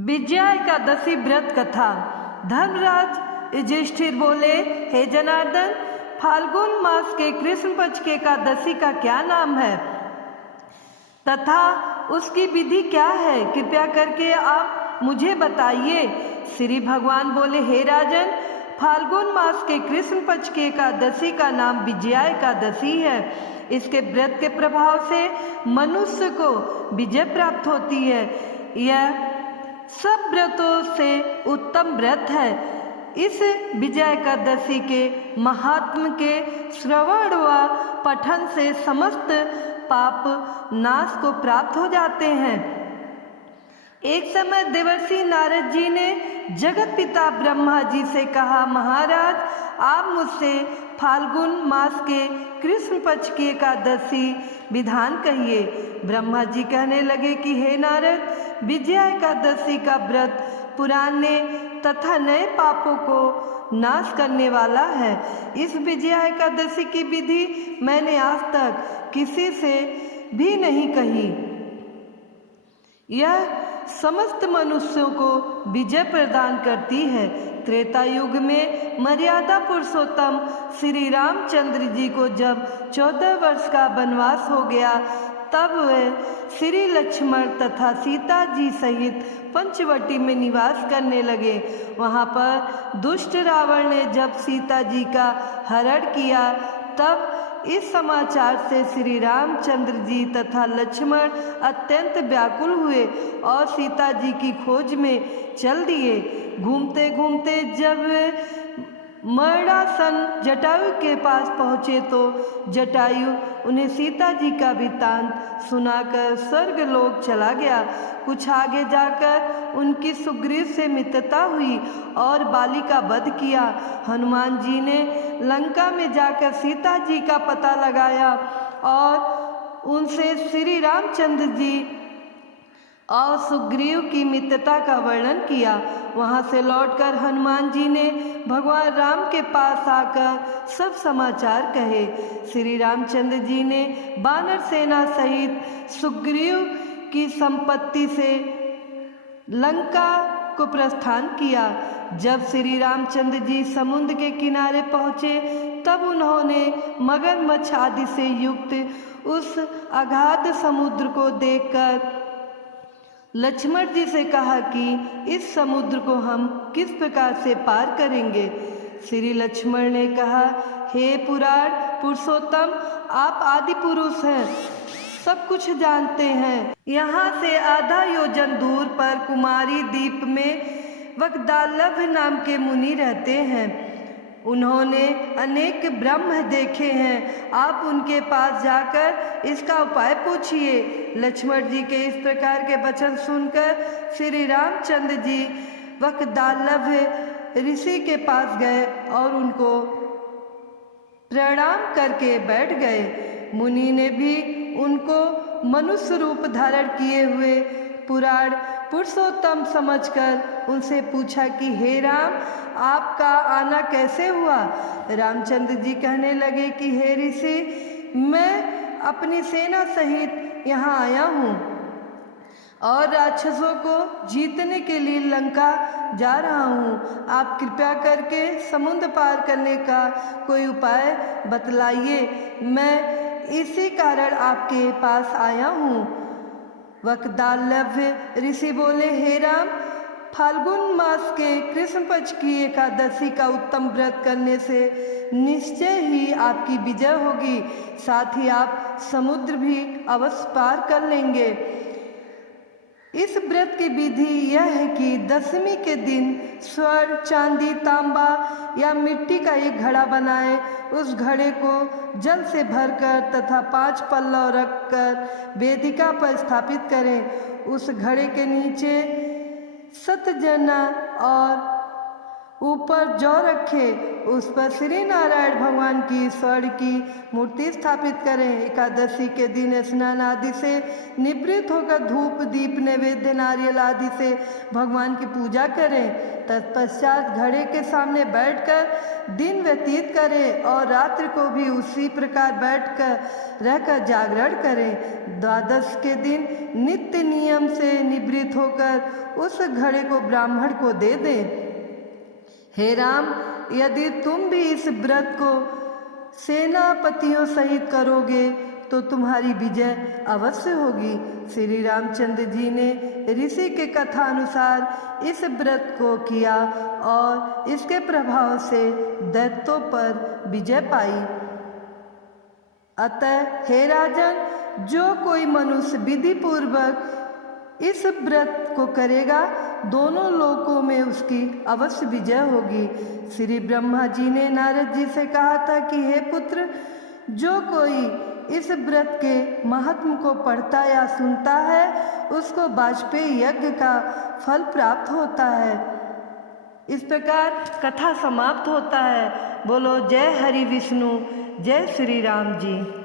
विजया एकादशी व्रत कथा। धर्मराज युधिष्ठिर बोले, हे जनार्दन, फाल्गुन मास के कृष्ण पक्ष के एकादशी का क्या नाम है तथा उसकी विधि क्या है? कृपया करके आप मुझे बताइए। श्री भगवान बोले, हे राजन, फाल्गुन मास के कृष्ण पक्ष की एकादशी का नाम विजया एकादशी है। इसके व्रत के प्रभाव से मनुष्य को विजय प्राप्त होती है। यह सब व्रतों से उत्तम व्रत है। इस विजया एकादशी के महात्म के श्रवण व पठन से समस्त पाप नाश को प्राप्त हो जाते हैं। एक समय देवर्षि नारद जी ने जगत पिता ब्रह्मा जी से कहा, महाराज, आप मुझसे फाल्गुन मास के कृष्ण पक्ष की एकादशी विधान कहिए। ब्रह्मा जी कहने लगे कि हे नारद, विजया एकादशी का व्रत पुराने तथा नए पापों को नाश करने वाला है। इस विजया एकादशी की विधि मैंने आज तक किसी से भी नहीं कही। यह समस्त मनुष्यों को विजय प्रदान करती है। त्रेता युग में मर्यादा पुरुषोत्तम श्री रामचंद्र जी को जब 14 वर्ष का वनवास हो गया, तब वे श्री लक्ष्मण तथा सीता जी सहित पंचवटी में निवास करने लगे। वहाँ पर दुष्ट रावण ने जब सीता जी का हरण किया, तब इस समाचार से श्री रामचंद्र जी तथा लक्ष्मण अत्यंत व्याकुल हुए और सीता जी की खोज में चल दिए। घूमते घूमते जब मरणासन जटायु के पास पहुँचे तो जटायु उन्हें सीता जी का वृत्तांत सुनाकर स्वर्गलोक चला गया। कुछ आगे जाकर उनकी सुग्रीव से मित्रता हुई और बाली का वध किया। हनुमान जी ने लंका में जाकर सीता जी का पता लगाया और उनसे श्री रामचंद्र जी और सुग्रीव की मित्रता का वर्णन किया। वहाँ से लौटकर हनुमान जी ने भगवान राम के पास आकर सब समाचार कहे। श्री रामचंद्र जी ने वानर सेना सहित सुग्रीव की संपत्ति से लंका को प्रस्थान किया। जब श्री रामचंद्र जी समुद्र के किनारे पहुँचे, तब उन्होंने मगरमच्छ आदि से युक्त उस अगाध समुद्र को देखकर लक्ष्मण जी से कहा कि इस समुद्र को हम किस प्रकार से पार करेंगे। श्री लक्ष्मण ने कहा, हे पुराण पुरुषोत्तम, आप आदि पुरुष हैं, सब कुछ जानते हैं। यहाँ से आधा योजन दूर पर कुमारी द्वीप में वकदालभ नाम के मुनि रहते हैं। उन्होंने अनेक ब्रह्म देखे हैं। आप उनके पास जाकर इसका उपाय पूछिए। लक्ष्मण जी के इस प्रकार के वचन सुनकर श्री रामचंद्र जी वकदालभ ऋषि के पास गए और उनको प्रणाम करके बैठ गए। मुनि ने भी उनको मनुष्य रूप धारण किए हुए पुराण पुरुषोत्तम समझकर उनसे पूछा कि हे राम, आपका आना कैसे हुआ? रामचंद्र जी कहने लगे कि हे ऋषि, मैं अपनी सेना सहित यहाँ आया हूँ और राक्षसों को जीतने के लिए लंका जा रहा हूँ। आप कृपया करके समुद्र पार करने का कोई उपाय बतलाइए। मैं इसी कारण आपके पास आया हूँ। वकदालभ ऋषि बोले, हे राम, फाल्गुन मास के कृष्ण पक्ष की एकादशी का उत्तम व्रत करने से निश्चय ही आपकी विजय होगी। साथ ही आप समुद्र भी अवश्य पार कर लेंगे। इस व्रत की विधि यह है कि दशमी के दिन स्वर्ण, चांदी, तांबा या मिट्टी का एक घड़ा बनाएं। उस घड़े को जल से भरकर तथा 5 पल्लव रखकर वेदिका पर स्थापित करें। उस घड़े के नीचे सतजना और ऊपर जौ रखे, उस पर श्री नारायण भगवान की स्वर्ण की मूर्ति स्थापित करें। एकादशी के दिन स्नान आदि से निवृत्त होकर धूप दीप नैवेद्य नारियल आदि से भगवान की पूजा करें। तत्पश्चात घड़े के सामने बैठकर दिन व्यतीत करें और रात्रि को भी उसी प्रकार बैठकर रहकर जागरण करें। द्वादश के दिन नित्य नियम से निवृत्त होकर उस घड़े को ब्राह्मण को दे दें। हे राम, यदि तुम भी इस व्रत को सेनापतियों सहित करोगे तो तुम्हारी विजय अवश्य होगी। श्री रामचंद्र जी ने ऋषि के कथा अनुसार इस व्रत को किया और इसके प्रभाव से दैत्यों पर विजय पाई। अतः हे राजन, जो कोई मनुष्य विधि पूर्वक इस व्रत को करेगा, दोनों लोकों में उसकी अवश्य विजय होगी। श्री ब्रह्मा जी ने नारद जी से कहा था कि हे पुत्र, जो कोई इस व्रत के महात्म को पढ़ता या सुनता है, उसको वाजपेयी यज्ञ का फल प्राप्त होता है। इस प्रकार कथा समाप्त होता है। बोलो जय हरि विष्णु, जय श्री राम जी।